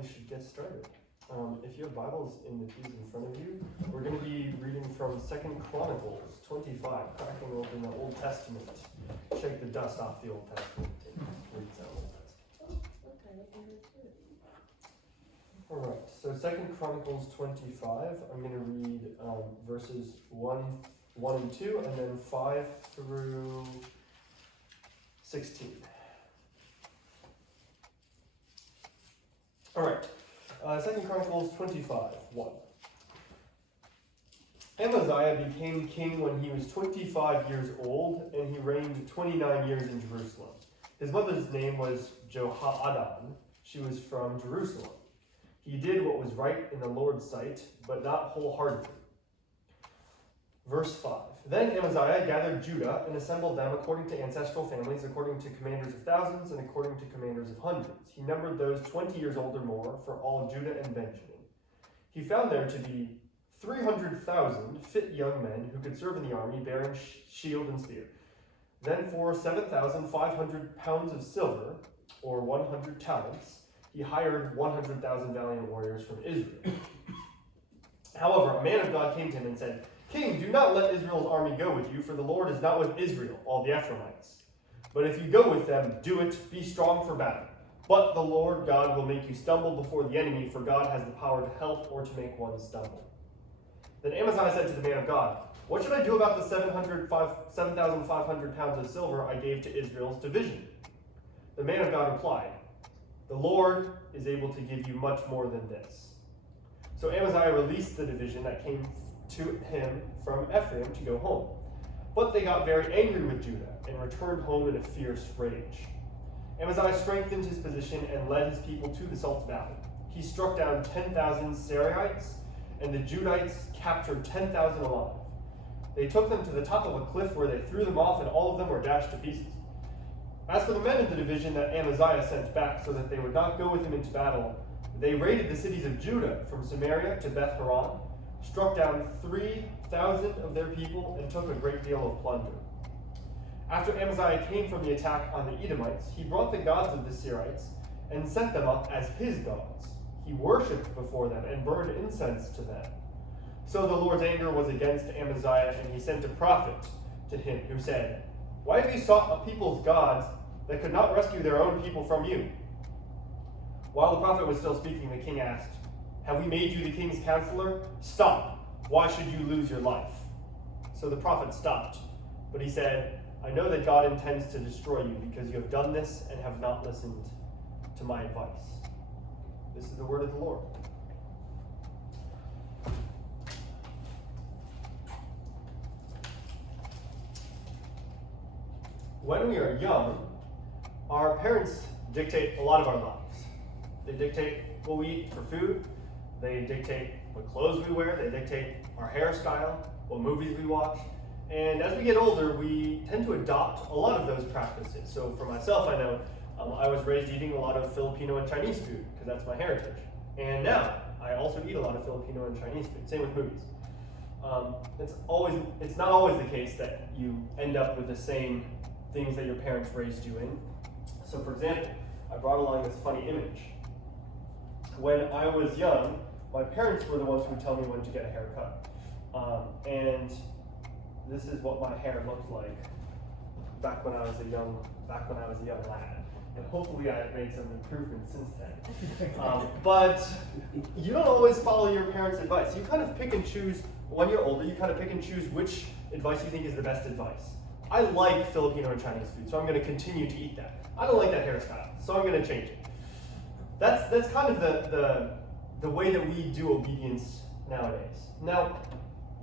we should get started. If you have Bibles in the pews in front of you, we're going to be reading from 2 Chronicles 25, cracking open the Old Testament. Shake the dust off the Old Testament and read some Old Testament. Alright, so 2 Chronicles 25, I'm going to read verses 1 and 2, and then 5 through 16. Alright, 2 Chronicles 25, 1. Amaziah became king when he was 25 years old, and he reigned 29 years in Jerusalem. His mother's name was Jehoaddan. She was from Jerusalem. He did what was right in the Lord's sight, but not wholeheartedly. Verse 5. Then Amaziah gathered Judah and assembled them according to ancestral families, according to commanders of thousands, and according to commanders of hundreds. He numbered those 20 years old or more for all Judah and Benjamin. He found there to be 300,000 fit young men who could serve in the army, bearing shield and spear. Then for 7,500 pounds of silver, or 100 talents, he hired 100,000 valiant warriors from Israel. However, a man of God came to him and said, "King, do not let Israel's army go with you, for the Lord is not with Israel, all the Ephraimites. But if you go with them, do it, be strong for battle. But the Lord God will make you stumble before the enemy, for God has the power to help or to make one stumble." Then Amaziah said to the man of God, "What should I do about the 7,500 pounds of silver I gave to Israel's division?" The man of God replied, "The Lord is able to give you much more than this." So Amaziah released the division that came to him from Ephraim to go home. But they got very angry with Judah and returned home in a fierce rage. Amaziah strengthened his position and led his people to the Salt Valley. He struck down 10,000 Seraites, and the Judites captured 10,000 alive. They took them to the top of a cliff where they threw them off, and all of them were dashed to pieces. As for the men of the division that Amaziah sent back so that they would not go with him into battle, they raided the cities of Judah from Samaria to Beth Horon, struck down 3,000 of their people, and took a great deal of plunder. After Amaziah came from the attack on the Edomites, he brought the gods of the Seraites and set them up as his gods. He worshipped before them and burned incense to them. So the Lord's anger was against Amaziah, and he sent a prophet to him who said, "Why have you sought a people's gods that could not rescue their own people from you?" While the prophet was still speaking, the king asked, "Have we made you the king's counselor? Stop. Why should you lose your life?" So the prophet stopped, but he said, "I know that God intends to destroy you because you have done this and have not listened to my advice." This is the word of the Lord. When we are young, our parents dictate a lot of our lives. They dictate what we eat for food. They dictate what clothes we wear. They dictate our hairstyle, what movies we watch. And as we get older, we tend to adopt a lot of those practices. So for myself, I know I was raised eating a lot of Filipino and Chinese food because that's my heritage. And now I also eat a lot of Filipino and Chinese food. Same with movies. It's not always the case that you end up with the same things that your parents raised you in. So for example, I brought along this funny image. When I was young, my parents were the ones who would tell me when to get a haircut. And this is what my hair looked like back when I was a young lad. And hopefully I have made some improvements since then. But you don't always follow your parents' advice. You kind of pick and choose, when you're older, you kind of pick and choose which advice you think is the best advice. I like Filipino and Chinese food, so I'm going to continue to eat that. I don't like that hairstyle, so I'm going to change it. That's kind of the way that we do obedience nowadays. Now,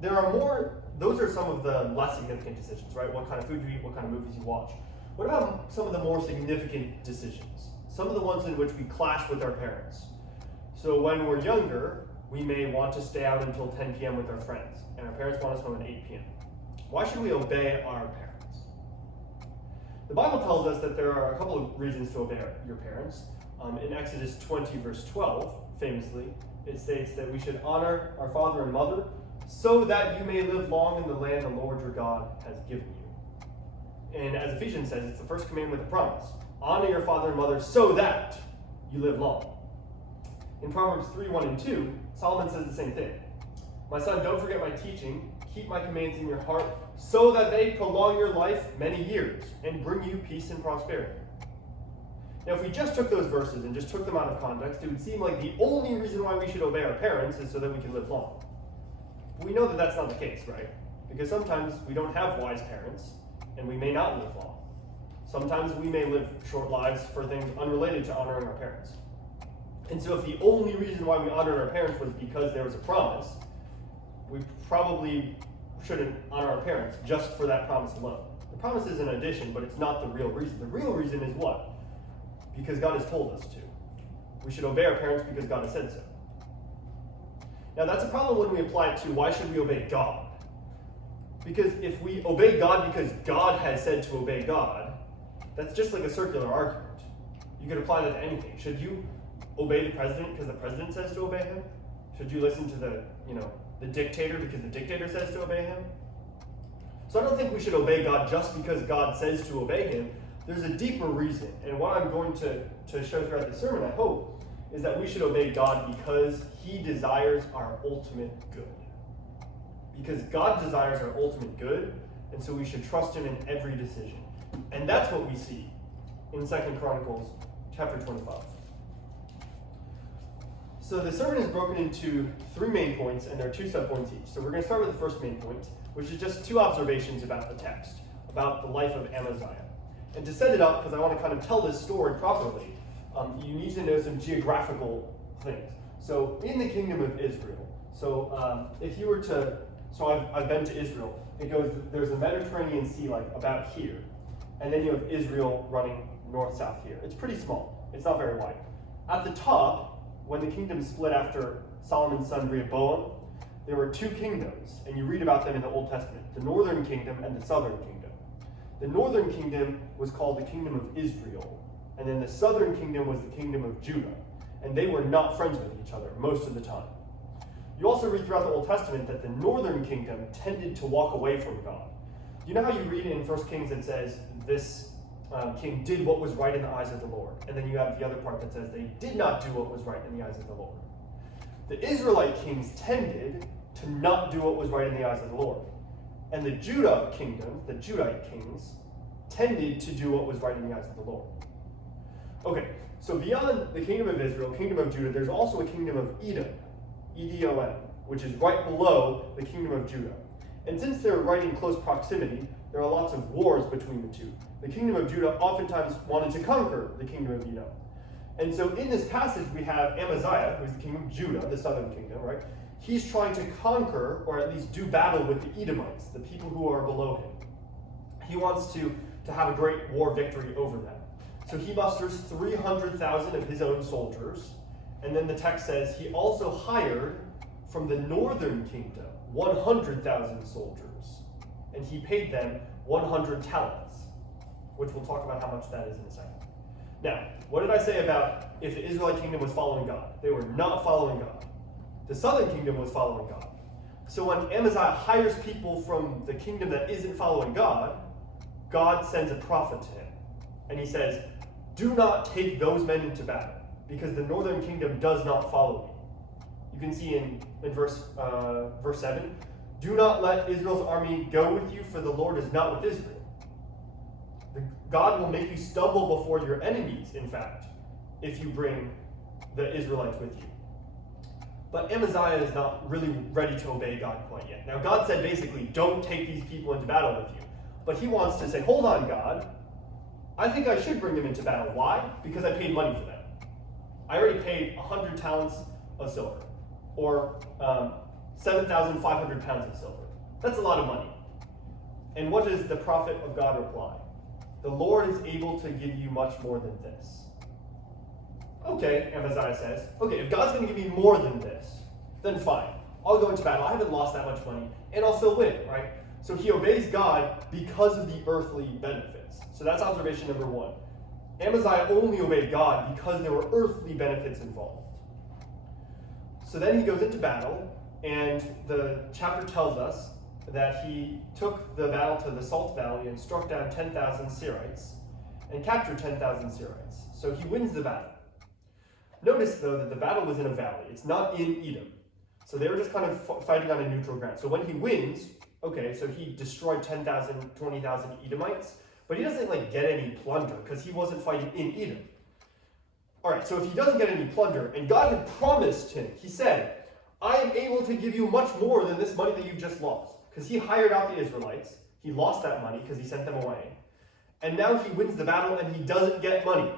those are some of the less significant decisions, right? What kind of food you eat, what kind of movies you watch. What about some of the more significant decisions? Some of the ones in which we clash with our parents. So when we're younger, we may want to stay out until 10 p.m. with our friends, and our parents want us home at 8 p.m. Why should we obey our parents? The Bible tells us that there are a couple of reasons to obey your parents. In Exodus 20, verse 12, famously, it states that we should honor our father and mother so that you may live long in the land the Lord your God has given you. And as Ephesians says, it's the first commandment with a promise. Honor your father and mother so that you live long. In Proverbs 3, 1 and 2, Solomon says the same thing. My son, don't forget my teaching. Keep my commands in your heart, so that they prolong your life many years and bring you peace and prosperity. Now, if we just took those verses and just took them out of context, it would seem like the only reason why we should obey our parents is so that we can live long. But we know that that's not the case, right? Because sometimes we don't have wise parents, and we may not live long. Sometimes we may live short lives for things unrelated to honoring our parents. And so if the only reason why we honored our parents was because there was a promise, we probably shouldn't honor our parents just for that promise alone. The promise is an addition, but it's not the real reason. The real reason is what? Because God has told us to. We should obey our parents because God has said so. Now that's a problem when we apply it to why should we obey God? Because if we obey God because God has said to obey God, that's just like a circular argument. You could apply that to anything. Should you obey the president because the president says to obey him? Should you listen to the dictator because the dictator says to obey him? So I don't think we should obey God just because God says to obey him. There's a deeper reason. And what I'm going to show throughout the sermon, I hope, is that we should obey God because he desires our ultimate good. Because God desires our ultimate good, and so we should trust him in every decision. And that's what we see in 2 Chronicles chapter 25. So the sermon is broken into 3 main points, and there are 2 subpoints each. So we're going to start with the first main point, which is just 2 observations about the text, about the life of Amaziah. And to set it up, because I want to kind of tell this story properly, you need to know some geographical things. So in the kingdom of Israel, if you were to, I've been to Israel. There's the Mediterranean Sea like about here, and then you have Israel running north-south here. It's pretty small. It's not very wide. At the top, when the kingdom split after Solomon's son Rehoboam, there were 2 kingdoms, and you read about them in the Old Testament, the northern kingdom and the southern kingdom. The northern kingdom was called the kingdom of Israel, and then the southern kingdom was the kingdom of Judah, and they were not friends with each other most of the time. You also read throughout the Old Testament that the northern kingdom tended to walk away from God. You know how you read in 1 Kings it says, this king did what was right in the eyes of the Lord. And then you have the other part that says they did not do what was right in the eyes of the Lord. The Israelite kings tended to not do what was right in the eyes of the Lord. And the Judah kingdom, the Judite kings, tended to do what was right in the eyes of the Lord. Okay, so beyond the kingdom of Israel, kingdom of Judah, there's also a kingdom of Edom, E-D-O-M, which is right below the kingdom of Judah. And since they're right in close proximity, there are lots of wars between the two. The kingdom of Judah oftentimes wanted to conquer the kingdom of Edom. And so in this passage we have Amaziah, who's the king of Judah, the southern kingdom, right? He's trying to conquer, or at least do battle with the Edomites, the people who are below him. He wants to have a great war victory over them. So he musters 300,000 of his own soldiers, and then the text says he also hired from the northern kingdom 100,000 soldiers, and he paid them 100 talents, which we'll talk about how much that is in a second. Now, what did I say about if the Israelite kingdom was following God? They were not following God. The southern kingdom was following God. So when Amaziah hires people from the kingdom that isn't following God, God sends a prophet to him. And he says, do not take those men into battle, because the northern kingdom does not follow me. You can see in verse 7, do not let Israel's army go with you, for the Lord is not with Israel. God will make you stumble before your enemies, in fact, if you bring the Israelites with you. But Amaziah is not really ready to obey God quite yet. Now, God said basically, don't take these people into battle with you. But he wants to say, hold on, God. I think I should bring them into battle. Why? Because I paid money for them. I already paid 100 talents of silver, or 7,500 pounds of silver. That's a lot of money. And what does the prophet of God reply? The Lord is able to give you much more than this. Okay, Amaziah says, okay, if God's going to give me more than this, then fine. I'll go into battle. I haven't lost that much money, and I'll still win, right? So he obeys God because of the earthly benefits. So that's observation number 1. Amaziah only obeyed God because there were earthly benefits involved. So then he goes into battle, and the chapter tells us that he took the battle to the Salt Valley and struck down 10,000 Syrites and captured 10,000 Syrites. So he wins the battle. Notice, though, that the battle was in a valley. It's not in Edom. So they were just kind of fighting on a neutral ground. So when he wins, okay, so he destroyed 10,000, 20,000 Edomites, but he doesn't get any plunder because he wasn't fighting in Edom. All right, so if he doesn't get any plunder, and God had promised him, he said, I am able to give you much more than this money that you've just lost. Because he hired out the Israelites. He lost that money because he sent them away. And now he wins the battle and he doesn't get money.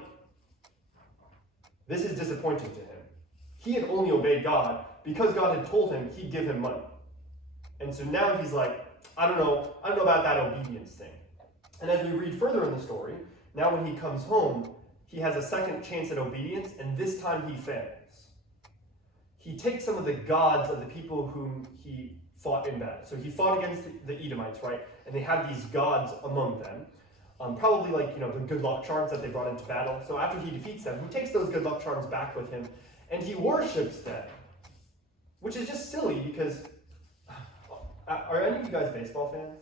This is disappointing to him. He had only obeyed God because God had told him he'd give him money. And so now he's like, I don't know about that obedience thing. And as we read further in the story, now when he comes home, he has a second chance at obedience, and this time he fails. He takes some of the gods of the people whom he fought in battle. So he fought against the Edomites, right? And they had these gods among them. Probably the good luck charms that they brought into battle. So after he defeats them, he takes those good luck charms back with him, and he worships them. Which is just silly because, are any of you guys baseball fans?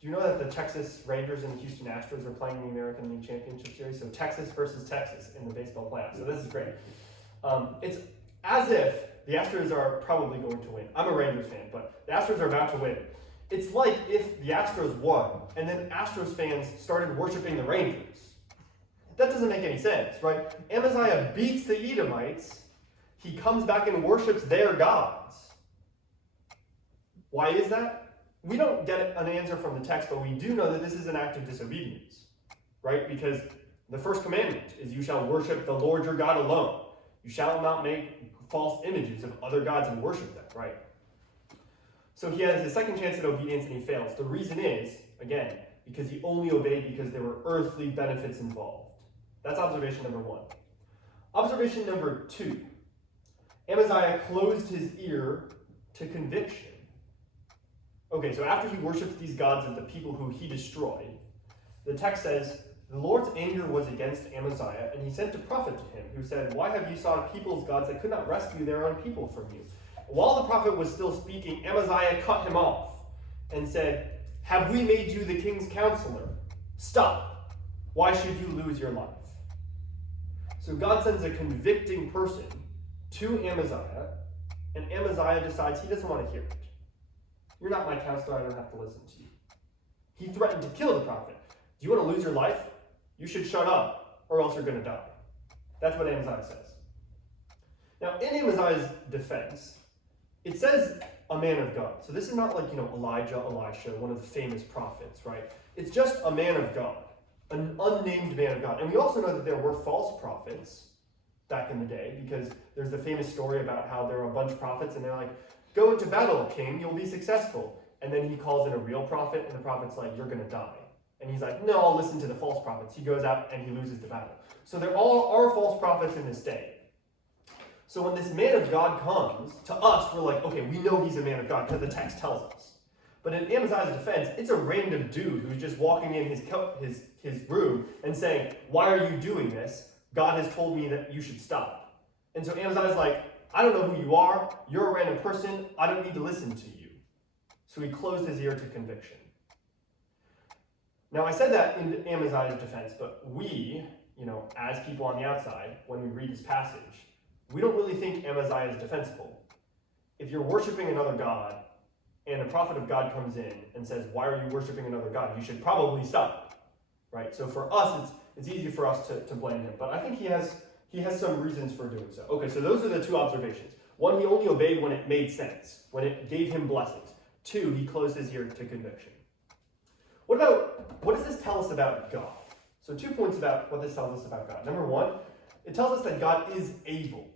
Do you know that the Texas Rangers and the Houston Astros are playing in the American League Championship Series? So Texas versus Texas in the baseball playoffs. So this is great. It's as if the Astros are probably going to win. I'm a Rangers fan, but the Astros are about to win. It's like if the Astros won, and then Astros fans started worshiping the Rangers. That doesn't make any sense, right? Amaziah beats the Edomites. He comes back and worships their gods. Why is that? We don't get an answer from the text, but we do know that this is an act of disobedience, right? Because the first commandment is you shall worship the Lord your God alone. You shall not make false images of other gods and worship them, right? So he has his second chance at obedience and he fails. The reason is, again, because he only obeyed because there were earthly benefits involved. That's observation number 1. Observation number 2. Amaziah closed his ear to conviction. Okay, so after he worships these gods of the people who he destroyed, the text says, the Lord's anger was against Amaziah, and he sent a prophet to him, who said, why have you sought people's gods that could not rescue their own people from you? While the prophet was still speaking, Amaziah cut him off and said, have we made you the king's counselor? Stop. Why should you lose your life? So God sends a convicting person to Amaziah, and Amaziah decides he doesn't want to hear it. You're not my counselor, I don't have to listen to you. He threatened to kill the prophet. Do you want to lose your life? You should shut up, or else you're going to die. That's what Amaziah says. Now, in Amaziah's defense, it says a man of God. So this is not like, Elijah, Elisha, one of the famous prophets, right? It's just a man of God, an unnamed man of God. And we also know that there were false prophets back in the day, because there's the famous story about how there were a bunch of prophets, and they're like, go into battle, king, you'll be successful. And then he calls in a real prophet, and the prophet's like, you're going to die. And he's like, no, I'll listen to the false prophets. He goes out and he loses the battle. So there all are false prophets in this day. So when this man of God comes, to us, we're like, okay, we know he's a man of God because the text tells us. But in Amaziah's defense, it's a random dude who's just walking in his room and saying, why are you doing this? God has told me that you should stop. And so Amaziah's like, I don't know who you are. You're a random person. I don't need to listen to you. So he closed his ear to conviction. Now, I said that in Amaziah's defense, but we, as people on the outside, when we read this passage, we don't really think Amaziah is defensible. If you're worshiping another god, and a prophet of God comes in and says, why are you worshiping another god? You should probably stop, right? So for us, it's easy for us to blame him. But I think he has some reasons for doing so. Okay, so those are the 2 observations. 1, he only obeyed when it made sense, when it gave him blessings. 2, he closed his ear to conviction. What does this tell us about God? So 2 points about what this tells us about God. Number 1, it tells us that God is able.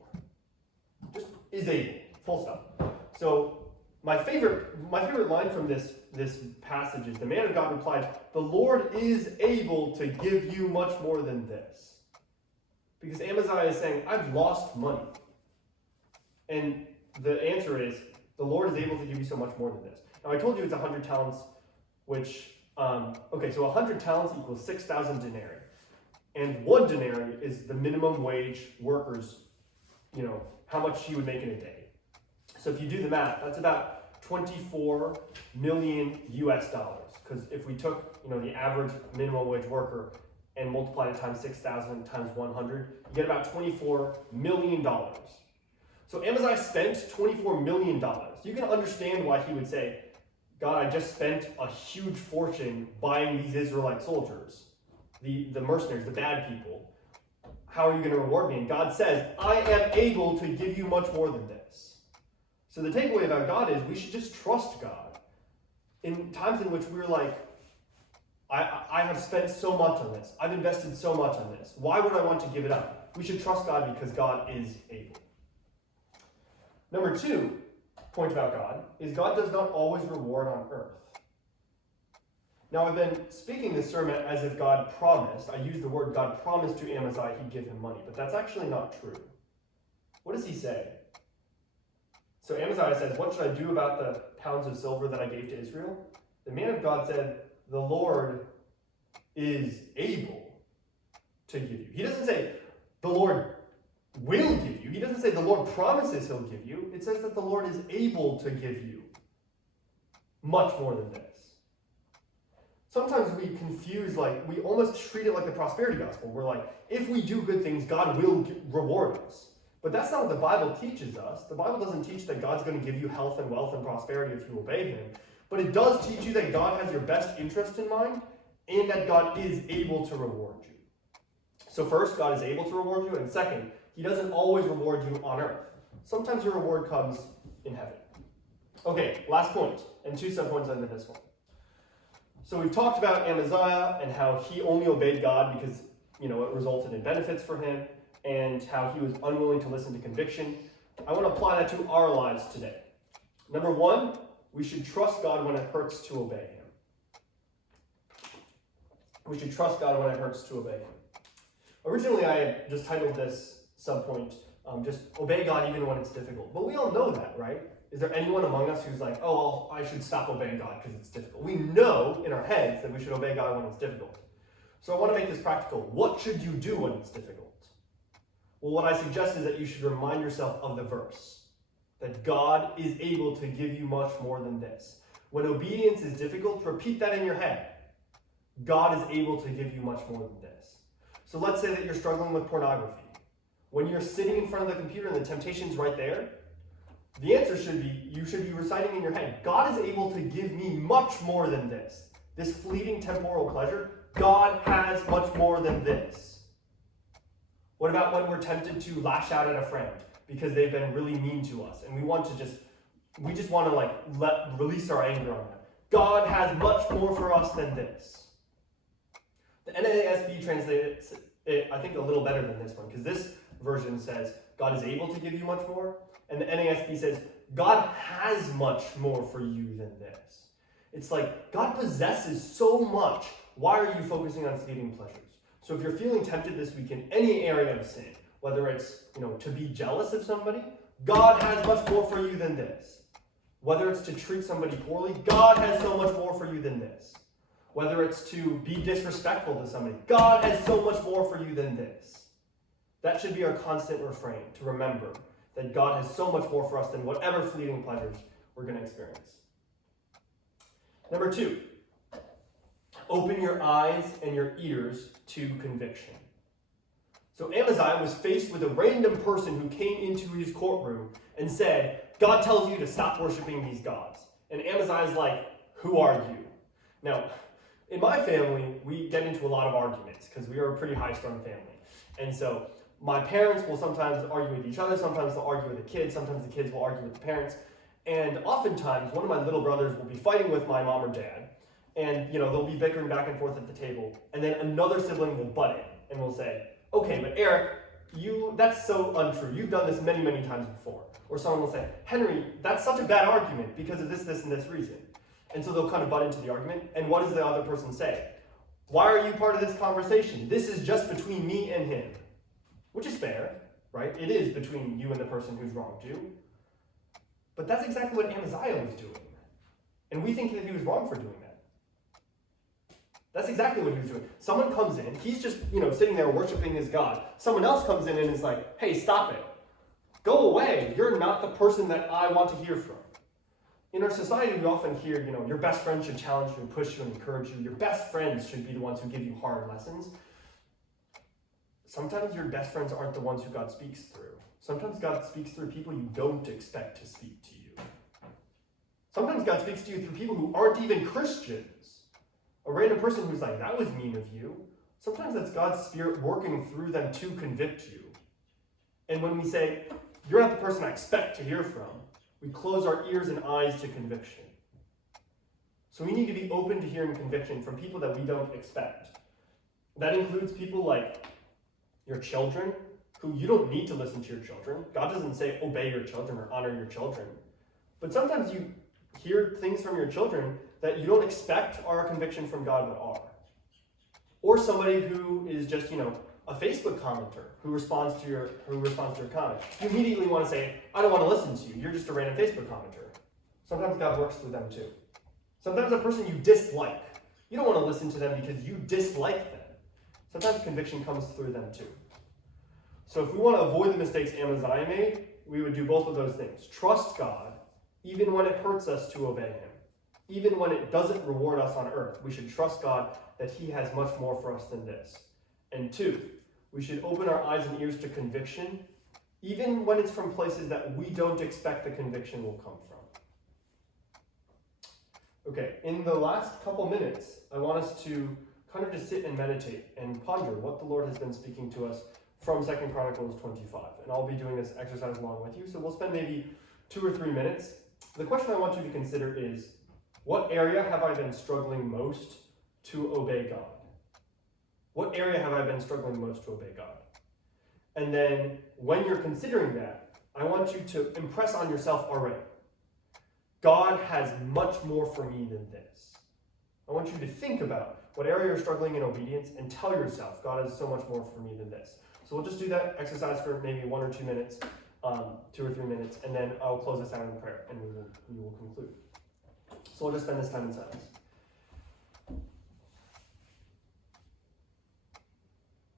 Just is able, full stop. So my favorite line from this passage is, the man of God replied, the Lord is able to give you much more than this. Because Amaziah is saying, I've lost money. And the answer is, the Lord is able to give you so much more than this. Now, I told you it's 100 talents, which, so 100 talents equals 6,000 denarii. And 1 denarii is the minimum wage workers, how much he would make in a day. So if you do the math, that's about 24 million US dollars. Because if we took, the average minimum wage worker and multiply it times 6,000 times 100, you get about $24 million. So Amaziah spent $24 million. You can understand why he would say, God, I just spent a huge fortune buying these Israelite soldiers, the mercenaries, the bad people. How are you going to reward me? And God says, I am able to give you much more than this. So the takeaway about God is we should just trust God. In times in which we're like, I have spent so much on this. I've invested so much on this. Why would I want to give it up? We should trust God because God is able. Number 2 point about God is God does not always reward on earth. Now, I've been speaking this sermon as if God promised. I use the word God promised to Amaziah he'd give him money, but that's actually not true. What does he say? So Amaziah says, what should I do about the pounds of silver that I gave to Israel? The man of God said, the Lord is able to give you. He doesn't say, the Lord will give you. He doesn't say the Lord promises he'll give you. It says that the Lord is able to give you much more than this. Sometimes we confuse, we almost treat it like the prosperity gospel. We're like, if we do good things, God will reward us. But that's not what the Bible teaches us. The Bible doesn't teach that God's going to give you health and wealth and prosperity if you obey him. But it does teach you that God has your best interest in mind and that God is able to reward you. So first, God is able to reward you. And second, he doesn't always reward you on earth. Sometimes your reward comes in heaven. Okay, last point, and 2 subpoints under this one. So we've talked about Amaziah and how he only obeyed God because, it resulted in benefits for him, and how he was unwilling to listen to conviction. I want to apply that to our lives today. Number 1, we should trust God when it hurts to obey him. We should trust God when it hurts to obey him. Originally, I had just titled this subpoint, just obey God even when it's difficult. But we all know that, right? Is there anyone among us who's like, oh, well, I should stop obeying God because it's difficult? We know in our heads that we should obey God when it's difficult. So I want to make this practical. What should you do when it's difficult? Well, what I suggest is that you should remind yourself of the verse, that God is able to give you much more than this. When obedience is difficult, repeat that in your head. God is able to give you much more than this. So let's say that you're struggling with pornography. When you're sitting in front of the computer and the temptation's right there, the answer should be, you should be reciting in your head, God is able to give me much more than this. This fleeting temporal pleasure, God has much more than this. What about when we're tempted to lash out at a friend because they've been really mean to us and we just want to release our anger on them? God has much more for us than this. The NASB translates it, I think, a little better than this one, because this version says God is able to give you much more, and the NASB says God has much more for you than this. It's like God possesses so much. Why are you focusing on fleeting pleasures? So if you're feeling tempted this week in any area of sin, whether it's to be jealous of somebody, God has much more for you than this. Whether it's to treat somebody poorly, God has so much more for you than this. Whether it's to be disrespectful to somebody, God has so much more for you than this. That should be our constant refrain, to remember that God has so much more for us than whatever fleeting pleasures we're going to experience. Number 2, open your eyes and your ears to conviction. So Amaziah was faced with a random person who came into his courtroom and said, God tells you to stop worshiping these gods. And Amaziah's like, who are you? Now, in my family, we get into a lot of arguments because we are a pretty high-strung family. And so my parents will sometimes argue with each other, sometimes they'll argue with the kids, sometimes the kids will argue with the parents. And oftentimes, one of my little brothers will be fighting with my mom or dad, and they'll be bickering back and forth at the table, and then another sibling will butt in and will say, okay, but Eric, that's so untrue. You've done this many, many times before. Or someone will say, Henry, that's such a bad argument because of this, this, and this reason. And so they'll kind of butt into the argument, and what does the other person say? Why are you part of this conversation? This is just between me and him. Which is fair, right? It is between you and the person who's wronged you. But that's exactly what Amaziah was doing. And we think that he was wrong for doing that. That's exactly what he was doing. Someone comes in, he's just, sitting there worshiping his God. Someone else comes in and is like, hey, stop it. Go away. You're not the person that I want to hear from. In our society, we often hear, your best friend should challenge you and push you and encourage you. Your best friends should be the ones who give you hard lessons. sometimes your best friends aren't the ones who God speaks through. Sometimes God speaks through people you don't expect to speak to you. Sometimes God speaks to you through people who aren't even Christians. A random person who's like, that was mean of you. Sometimes that's God's Spirit working through them to convict you. And when we say, you're not the person I expect to hear from, we close our ears and eyes to conviction. So we need to be open to hearing conviction from people that we don't expect. That includes people like your children, who you don't need to listen to your children. God doesn't say obey your children or honor your children. But sometimes you hear things from your children that you don't expect are a conviction from God but are. Or somebody who is just, a Facebook commenter who responds to your comment. You immediately want to say, I don't want to listen to you. You're just a random Facebook commenter. Sometimes God works through them too. Sometimes a person you dislike. You don't want to listen to them because you dislike them. Sometimes conviction comes through them too. So if we want to avoid the mistakes Amaziah made, we would do both of those things. Trust God, even when it hurts us to obey him. Even when it doesn't reward us on earth, we should trust God that he has much more for us than this. And 2, we should open our eyes and ears to conviction, even when it's from places that we don't expect the conviction will come from. Okay, in the last couple minutes, I want us to kind of just sit and meditate and ponder what the Lord has been speaking to us from 2 Chronicles 25. And I'll be doing this exercise along with you, so we'll spend maybe 2 or 3 minutes. The question I want you to consider is, what area have I been struggling most to obey God? What area have I been struggling most to obey God? And then when you're considering that, I want you to impress on yourself already. God has much more for me than this. I want you to think about what area you're struggling in obedience and tell yourself, God has so much more for me than this. So we'll just do that exercise for maybe 1 or 2 minutes, 2 or 3 minutes, and then I'll close this out in prayer and we will conclude. So we'll just spend this time in silence.